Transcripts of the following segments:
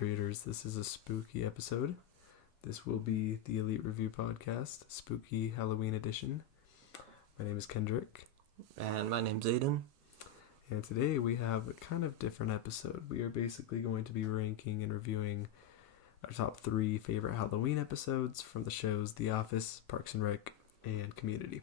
trick-or-treaters. This is a spooky episode. This will be the ELEET Review Podcast, Spooky Halloween Edition. My name is Kendrick. And my name's Aiden. And today we have a kind of different episode. We are basically going to be ranking and reviewing our top 3 favorite Halloween episodes from the shows The Office, Parks and Rec, and Community.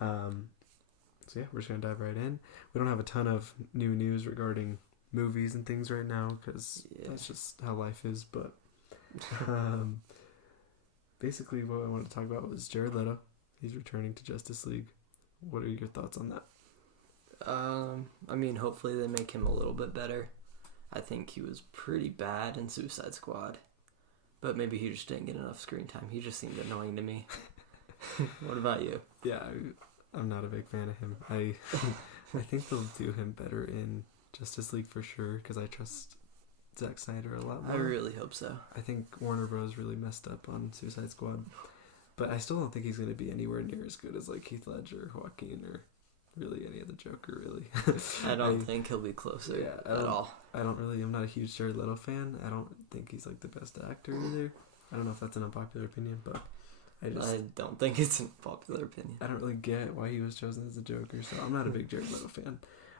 So yeah, we're just going to dive right in. We don't have a ton of new news regarding movies and things right now because that's just how life is. But basically what I wanted to talk about was Jared Leto. He's returning to Justice League. What are your thoughts on that? I mean, hopefully they make him a little bit better. I think he was pretty bad in Suicide Squad. But maybe he just didn't get enough screen time. He just seemed annoying to me. What about you? Yeah, I'm not a big fan of him. I think they'll do him better in Justice League for sure, because I trust Zack Snyder a lot more. I really hope so. I think Warner Bros. Really messed up on Suicide Squad. But I still don't think he's going to be anywhere near as good as like Heath Ledger, Joaquin, or really any other Joker, really. I don't think he'll be closer at all. I'm not a huge Jared Leto fan. I don't think he's like the best actor either. I don't know if that's an unpopular opinion, but I don't think it's a popular opinion. I don't really get why he was chosen as the Joker, so I'm not a big Jared Leto fan.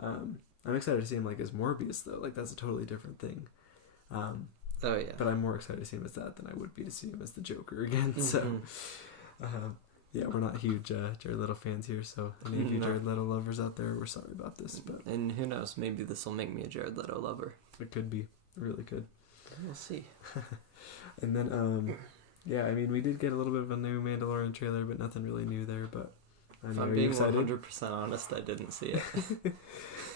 I'm excited to see him like as Morbius though. Like that's a totally different thing. Oh yeah. But I'm more excited to see him as that than I would be to see him as the Joker again. Mm-hmm. So yeah, we're not huge Jared Leto fans here, so any of you Jared Leto lovers out there, we're sorry about this. But and who knows, maybe this will make me a Jared Leto lover. It could be. It really could. We'll see. And then yeah, I mean, we did get a little bit of a new Mandalorian trailer, but nothing really new there. But if I'm being 100% honest, I didn't see it.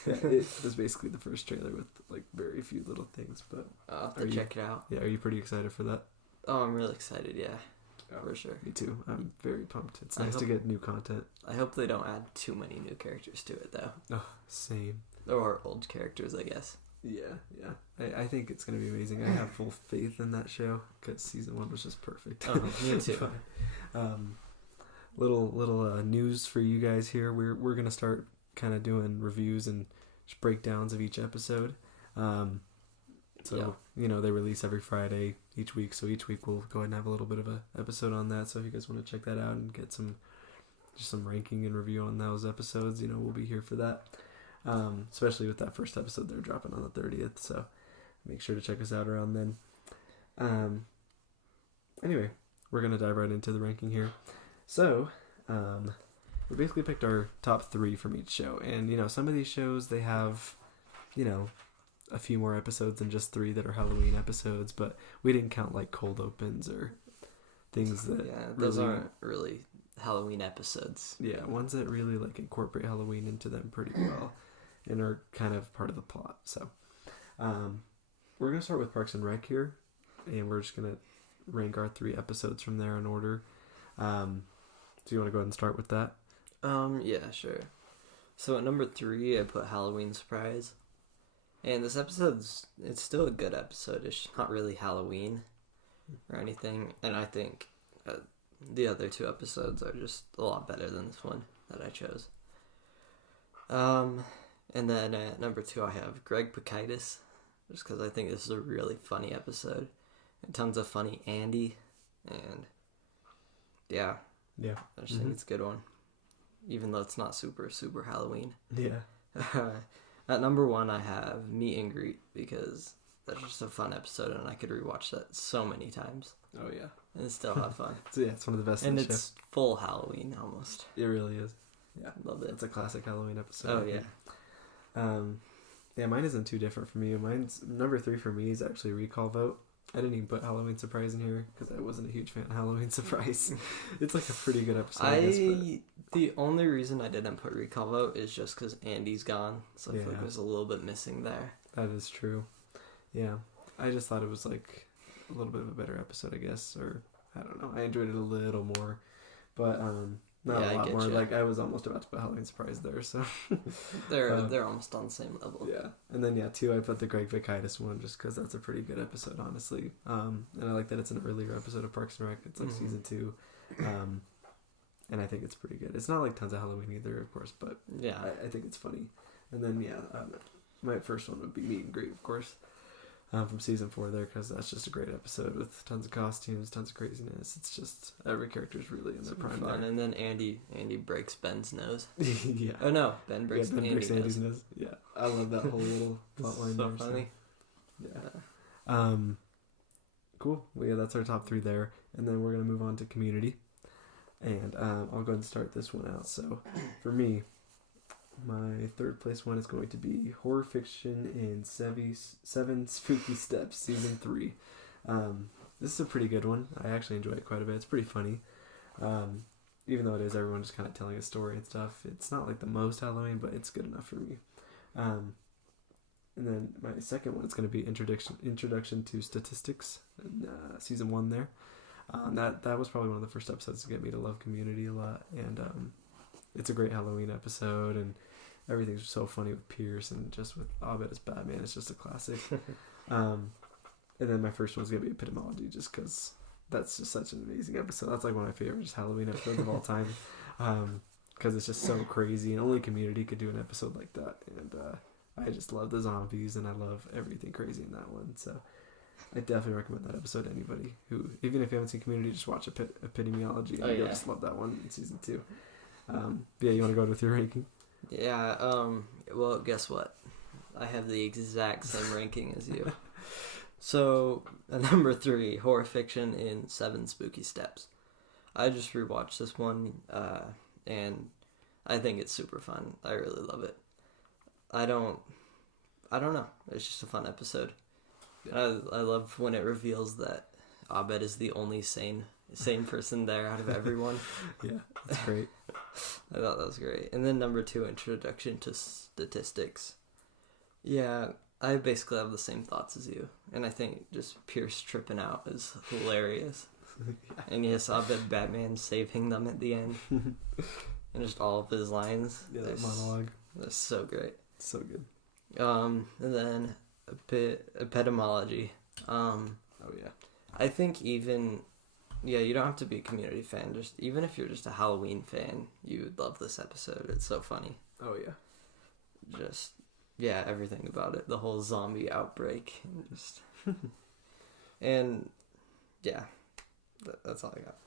Yeah, it was basically the first trailer with like very few little things. But I'll have to check it out. Yeah, are you pretty excited for that? Oh, I'm really excited. Yeah, for sure. Me too. I'm very pumped. It's nice to get new content. I hope they don't add too many new characters to it, though. Oh, same. Or old characters, I guess. Yeah. I think it's going to be amazing. I have full faith in that show because season 1 was just perfect. Oh, me too. But, little news for you guys here. We're going to start kind of doing reviews and just breakdowns of each episode. They release every Friday each week. So each week we'll go ahead and have a little bit of a episode on that. So if you guys want to check that out and get some ranking and review on those episodes, we'll be here for that. Especially with that first episode they're dropping on the 30th, so make sure to check us out around then. Anyway, we're gonna dive right into the ranking here. So we basically picked our top 3 from each show, and some of these shows they have a few more episodes than just 3 that are Halloween episodes, but we didn't count like cold opens or things that those aren't really Halloween episodes. Yeah, ones that really like incorporate Halloween into them pretty well and are kind of part of the plot. So we're going to start with Parks and Rec here, and we're just going to rank our 3 episodes from there in order. Do you want to go ahead and start with that? Yeah, sure. So at number 3, I put Halloween Surprise. And this episode's, it's still a good episode. It's not really Halloween or anything. And I think the other 2 episodes are just a lot better than this one that I chose. And then at number 2, I have Greg Pikitis, just because I think this is a really funny episode. And tons of funny Andy. And yeah. I just think it's a good one. Even though it's not super, super Halloween. Yeah. At number 1, I have Meet and Greet, because that's just a fun episode, and I could rewatch that so many times. Oh, yeah. And still have fun. So, yeah, it's one of the best and it's full Halloween, almost. It really is. Yeah. Love it. It's a classic Halloween episode. Oh, yeah. Yeah, mine isn't too different from you. Mine's number 3 for me is actually Recall Vote. I didn't even put Halloween Surprise in here because I wasn't a huge fan of Halloween Surprise. It's like a pretty good episode. The only reason I didn't put Recall Vote is just because Andy's gone, so I feel like there's a little bit missing there. That is true. Yeah, I just thought it was like a little bit of a better episode, I guess, or I don't know. I enjoyed it a little more, but not a lot more. You. Like I was almost about to put Halloween Surprise there, so they're almost on the same level. Yeah, and then 2, I put the Greg Pikitis one just because that's a pretty good episode, honestly. And I like that it's an earlier episode of Parks and Rec. It's like season 2, and I think it's pretty good. It's not like tons of Halloween either, of course, but I think it's funny. And then my first one would be Meet and Greet, of course. from season 4 there, because that's just a great episode with tons of costumes, tons of craziness. It's just every character's really in their prime fun. there. And then Andy breaks Ben's nose. Yeah. Oh no, Ben breaks, Andy's nose. Yeah, I love that whole little plotline. So funny. Yeah. Cool. Well, yeah, that's our top 3 there, and then we're gonna move on to Community, and I'll go ahead and start this one out. So, for me, my third place one is going to be Horror Fiction in 7 Spooky Steps, Season 3. This is a pretty good one. I actually enjoy it quite a bit. It's pretty funny. Even though it is everyone just kind of telling a story and stuff. It's not like the most Halloween, but it's good enough for me. And then my second one is going to be Introduction to Statistics, in, Season 1 there. That was probably one of the first episodes to get me to love Community a lot. And it's a great Halloween episode, and everything's so funny with Pierce and just with Abed as Batman. It's just a classic. And then my first one's going to be Epitomology, just because that's just such an amazing episode. That's like one of my favorite just Halloween episodes of all time, because it's just so crazy, and only Community could do an episode like that. And I just love the zombies, and I love everything crazy in that one. So I definitely recommend that episode to anybody who, even if you haven't seen Community, just watch Epitomology, and you'll just love that one in season 2. Yeah, you want to go with your ranking? Yeah, well, guess what? I have the exact same ranking as you. So, number 3, Horror Fiction in 7 Spooky Steps. I just rewatched this one, and I think it's super fun. I really love it. I don't know. It's just a fun episode. I love when it reveals that Abed is the only sane person there out of everyone. Yeah, that's great. I thought that was great. And then number 2, Introduction to Statistics. Yeah, I basically have the same thoughts as you. And I think just Pierce tripping out is hilarious. Yeah. And yes, Abed Batman saving them at the end. And just all of his lines. Yeah, that monologue. They're so great. So good. And then Epitomology. Oh, yeah. I think even... Yeah, you don't have to be a Community fan. Just even if you're just a Halloween fan, you would love this episode. It's so funny. Oh, yeah. Just, yeah, everything about it. The whole zombie outbreak. And just... and, yeah. That's all I got.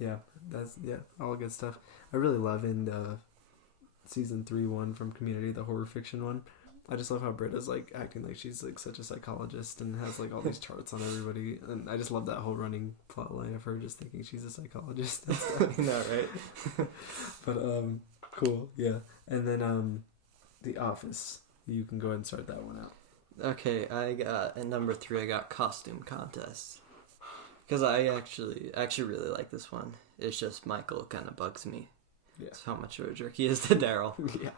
Yeah. That's all good stuff. I really love in season 3 one from Community, the Horror Fiction one. I just love how Britta's like acting like she's like such a psychologist and has like all these charts on everybody, and I just love that whole running plot line of her just thinking she's a psychologist and stuff. No, right? But cool, yeah. And then The Office. You can go ahead and start that one out. Okay, I got at number 3. I got Costume Contest, because I actually really like this one. It's just Michael kind of bugs me. Yeah, it's how much of a jerk he is to Daryl. Yeah.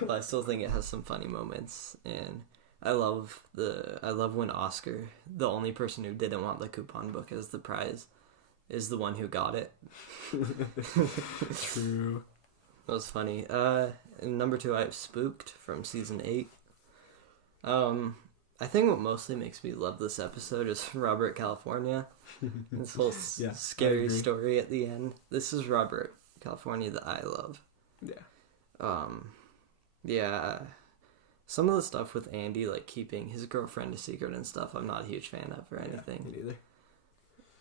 But I still think it has some funny moments, and I love when Oscar, the only person who didn't want the coupon book as the prize, is the one who got it. True. That was funny. And number 2, I have Spooked from season 8. I think what mostly makes me love this episode is Robert California. This whole scary story at the end. This is Robert California that I love. Yeah. Yeah. Some of the stuff with Andy, like keeping his girlfriend a secret and stuff, I'm not a huge fan of or anything. Yeah, me neither.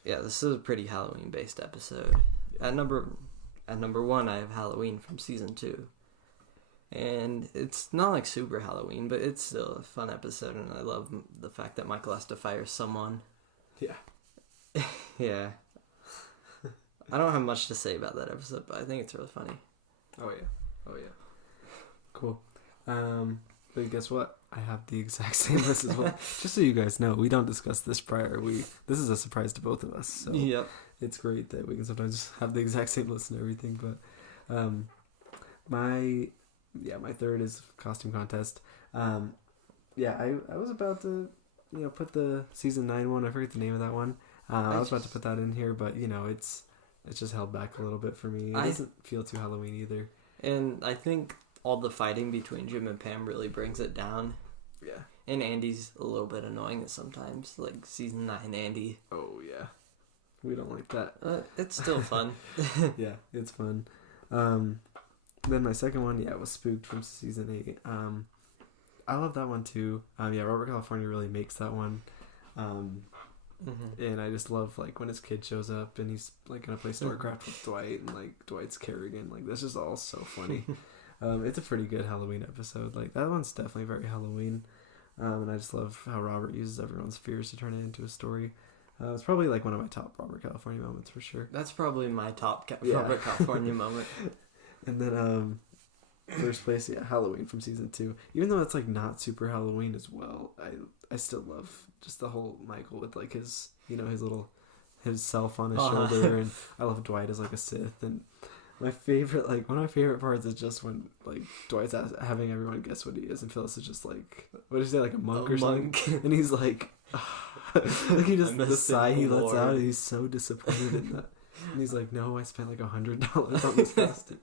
Yeah, this is a pretty Halloween-based episode. Yeah. At number 1, I have Halloween from season 2. And it's not like super Halloween, but it's still a fun episode, and I love the fact that Michael has to fire someone. Yeah. Yeah. I don't have much to say about that episode, but I think it's really funny. Oh, yeah. Cool. But guess what? I have the exact same list as well. Just so you guys know, we don't discuss this prior. This is a surprise to both of us. So yep. It's great that we can sometimes have the exact same list and everything. But my third is Costume Contest. I was about to put the season 9 one. I forget the name of that one. I was about to put that in here, but it's just held back a little bit for me. It doesn't feel too Halloween either. And I think all the fighting between Jim and Pam really brings it down. Yeah. And Andy's a little bit annoying sometimes, like season 9 Andy. Oh, yeah. We don't like that. It's still fun. Yeah, it's fun. Then my second one, was Spooked from season 8. I love that one too. Yeah, Robert California really makes that one. And I just love like when his kid shows up and he's like gonna play StarCraft with Dwight, and like Dwight's Kerrigan. Like this is all so funny. It's a pretty good Halloween episode. Like that one's definitely very Halloween. And I just love how Robert uses everyone's fears to turn it into a story. It's probably like one of my top Robert California moments for sure. That's probably my top Robert California moment. And then first place, Halloween from season 2. Even though it's like not super Halloween as well, I still love just the whole Michael with like his his self on his shoulder, and I love Dwight as like a Sith. And my favorite, like one of my favorite parts is just when like Dwight's having everyone guess what he is, and Phyllis is just like, what did he say, like a monk or something? And he's like, like he just the sigh he lets out, and he's so disappointed in that. And he's like, no, I spent like $100 on this costume.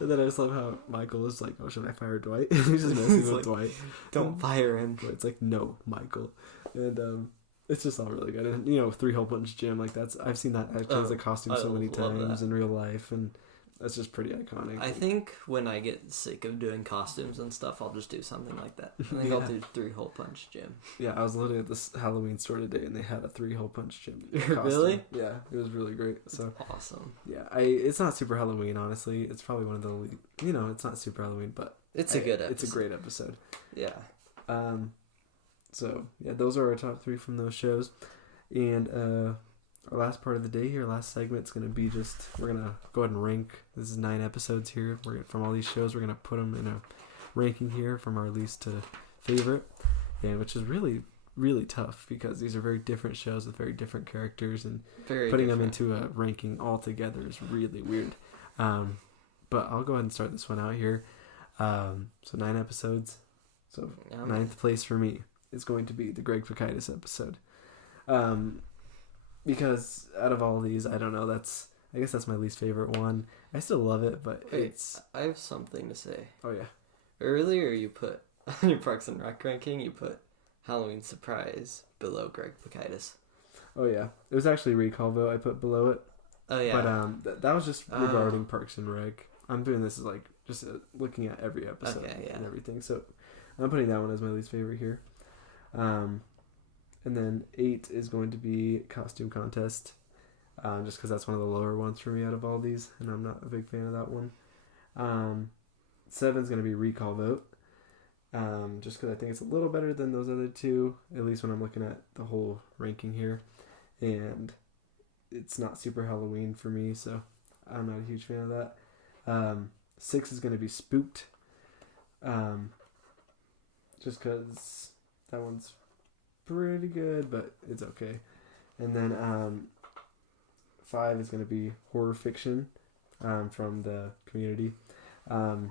And then I just love how Michael is like, oh, should I fire Dwight? And he's just messing with like, Dwight. Don't fire him. It's like, no, Michael. And it's just all really good. And, you know, 3-hole punch Jim, like I've seen that actually as a costume so many times in real life. And that's just pretty iconic. I think when I get sick of doing costumes and stuff, I'll just do something like that. I think I'll do 3-hole punch Jim. Yeah, I was looking at this Halloween store today, and they had a 3-hole punch Jim costume. Really? Yeah, it was really great. So that's awesome. Yeah, it's not super Halloween, honestly. It's probably one of the, you know, it's not super Halloween, but it's a good episode. It's a great episode. Yeah. So yeah, those are our top 3 from those shows, and our last part of the day here, last segment, is going to be we're going to go ahead and rank. This is 9 episodes here. From all these shows, we're going to put them in a ranking here from our least to favorite, and which is really, really tough because these are very different shows with very different characters, and putting them into a ranking all together is really weird. But I'll go ahead and start this one out here. So 9 episodes. So 9th place for me is going to be the Greg Pikitis episode. Because out of all these, I don't know, I guess that's my least favorite one. I still love it, but I have something to say. Oh, yeah. Earlier you put, on your Parks and Rec ranking, you put Halloween Surprise below Greg Pikitis. Oh, yeah. It was actually Recall vote I put below it. Oh, yeah. But that was just regarding Parks and Rec. I'm doing this as like, just looking at every episode and everything. So I'm putting that one as my least favorite here. And then 8 is going to be Costume Contest, just because that's one of the lower ones for me out of all these, and I'm not a big fan of that one. 7 is going to be Recall Vote, just because I think it's a little better than those other 2, at least when I'm looking at the whole ranking here. And it's not super Halloween for me, so I'm not a huge fan of that. 6 is going to be Spooked, just because that one's pretty good, but it's okay. And then 5 is going to be Horror Fiction from the Community,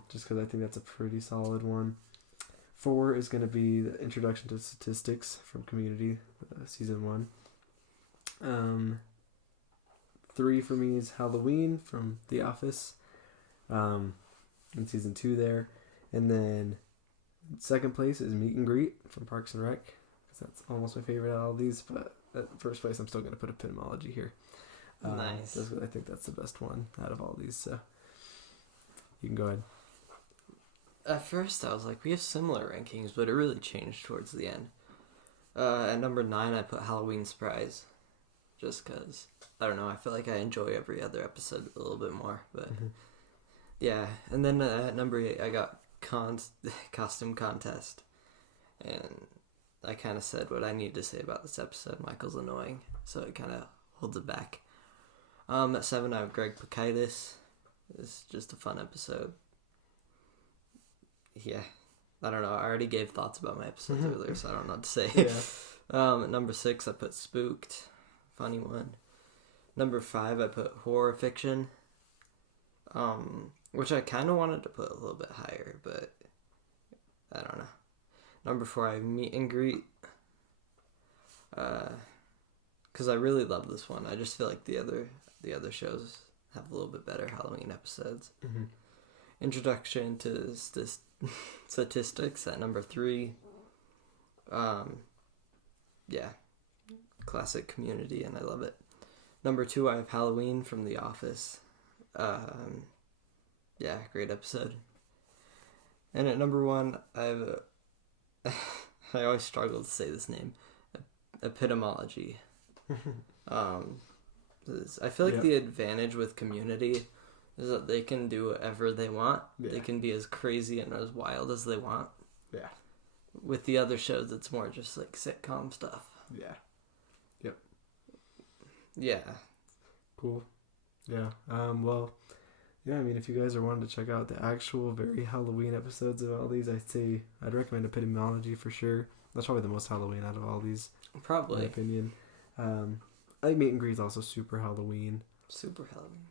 just because I think that's a pretty solid one. 4 is going to be the Introduction to Statistics from Community, season 1. 3 for me is Halloween from The Office, in season 2 there. And then 2nd place is Meet and Greet from Parks and Rec, because that's almost my favorite out of all these, but at first place I'm still going to put Epimology here. Nice. I think that's the best one out of all these, so you can go ahead. At first I was like, we have similar rankings, but it really changed towards the end. At number 9 I put Halloween Surprise, just because, I don't know, I feel like I enjoy every other episode a little bit more, but yeah. And then at number 8 I got Costume Contest, and I kind of said what I need to say about this episode. Michael's annoying, so it kind of holds it back. At 7 I have Greg Pikitis. It's just a fun episode. Yeah, I don't know, I already gave thoughts about my episodes earlier, so I don't know what to say. At number 6 I put Spooked, funny one. Number 5 I put Horror Fiction, which I kind of wanted to put a little bit higher, but I don't know. Number 4 I have Meet and Greet, because I really love this one. I just feel like the other shows have a little bit better Halloween episodes. Introduction to Statistics at number 3. Yeah, classic Community, and I love it. Number 2 I have Halloween from The Office. Yeah, great episode. And at number 1 I have I always struggle to say this name. Epitomology. I feel like the advantage with Community is that they can do whatever they want. Yeah. They can be as crazy and as wild as they want. Yeah. With the other shows, it's more just like sitcom stuff. Yeah. Yep. Yeah. Cool. Yeah. Well, yeah, I mean, if you guys are wanting to check out the actual very Halloween episodes of all these, I'd recommend Epitomology for sure. That's probably the most Halloween out of all these. Probably. In my opinion. I think Meet and Greet's also super Halloween. Super Halloween.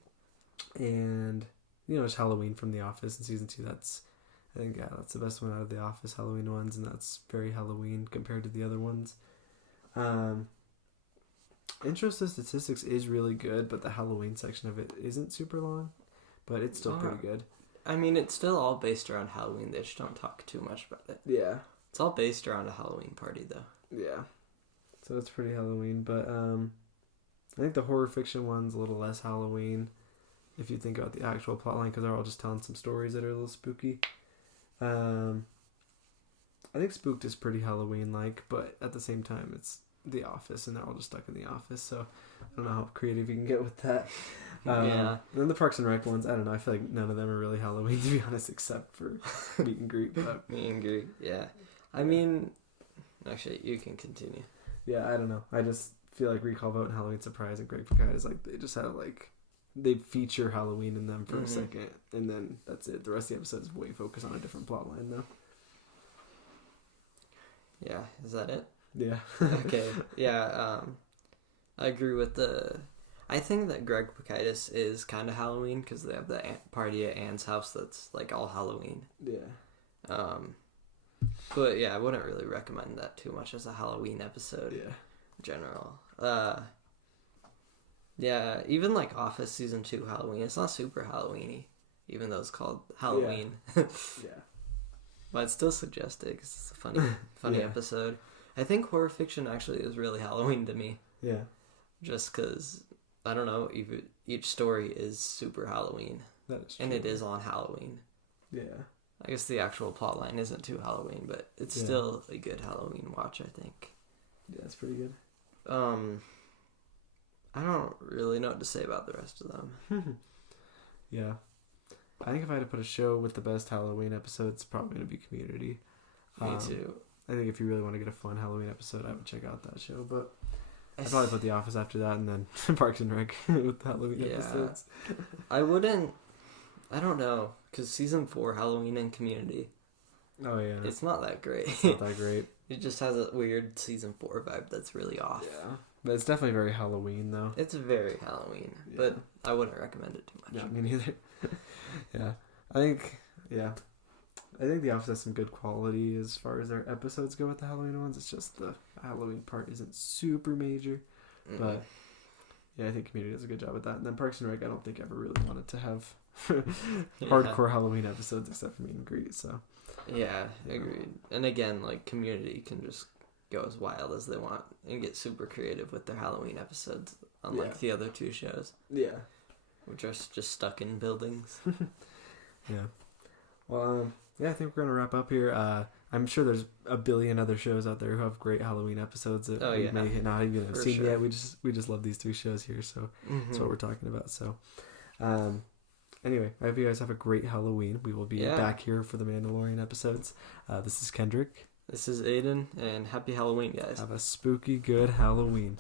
And, it's Halloween from The Office in season 2. That's the best one out of the Office Halloween ones, and that's very Halloween compared to the other ones. Intro to Statistics is really good, but the Halloween section of it isn't super long, but it's still pretty good. I mean, it's still all based around Halloween. They just don't talk too much about it. Yeah. It's all based around a Halloween party, though. Yeah. So it's pretty Halloween, but I think the horror fiction one's a little less Halloween if you think about the actual plotline, because they're all just telling some stories that are a little spooky. I think Spooked is pretty Halloween-like, but at the same time, it's The Office, and they're all just stuck in the office, so I don't know how creative you can get with that. Yeah. Then the Parks and Rec ones, I don't know, I feel like none of them are really Halloween, to be honest, except for Meet and Greet. But Meet and Greet, yeah. I mean, actually, you can continue. Yeah, I don't know. I just feel like Recall Vote and Halloween Surprise and Greg Picard they just have they feature Halloween in them for a second, and then that's it. The rest of the episode is way focused on a different plot line, though. Yeah, is that it? Yeah. Okay, yeah, I agree with I think that Greg Picardis is kind of Halloween, because they have the party at Anne's house that's, all Halloween. Yeah. But, yeah, I wouldn't really recommend that too much as a Halloween episode. Yeah. In general. Yeah, even, Office Season 2 Halloween, it's not super Halloween-y, even though it's called Halloween. Yeah. But it's still suggested, because it's a funny episode. I think horror fiction actually is really Halloween to me. Yeah. Just because, I don't know, each story is super Halloween. That is true. And it is on Halloween. Yeah. I guess the actual plotline isn't too Halloween, but it's still a good Halloween watch, I think. Yeah, it's pretty good. I don't really know what to say about the rest of them. Yeah. I think if I had to put a show with the best Halloween episode, it's probably going to be Community. Me too. I think if you really want to get a fun Halloween episode, I would check out that show, but I'd probably put The Office after that, and then Parks and Rec with Halloween episodes. I don't know, because season 4 Halloween and Community. Oh yeah. It's not that great. It's not that great. It just has a weird season 4 vibe that's really off. Yeah. But it's definitely very Halloween though. It's very Halloween, but I wouldn't recommend it too much. Yeah, me neither. Yeah. I think The Office has some good quality as far as their episodes go with the Halloween ones. It's just the Halloween part isn't super major. But yeah, I think Community does a good job with that. And then Parks and Rec, I don't think ever really wanted to have hardcore Halloween episodes except for Meet and Greet, so. Yeah, agreed. And again, Community can just go as wild as they want and get super creative with their Halloween episodes, unlike the other two shows. Yeah. Which are just stuck in buildings. Yeah. Well, I think we're going to wrap up here. I'm sure there's a billion other shows out there who have great Halloween episodes that we may not even have seen yet. We just love these 3 shows here, so that's what we're talking about. So, anyway, I hope you guys have a great Halloween. We will be back here for the Mandalorian episodes. This is Kendrick. This is Aiden, and happy Halloween, guys. Have a spooky good Halloween.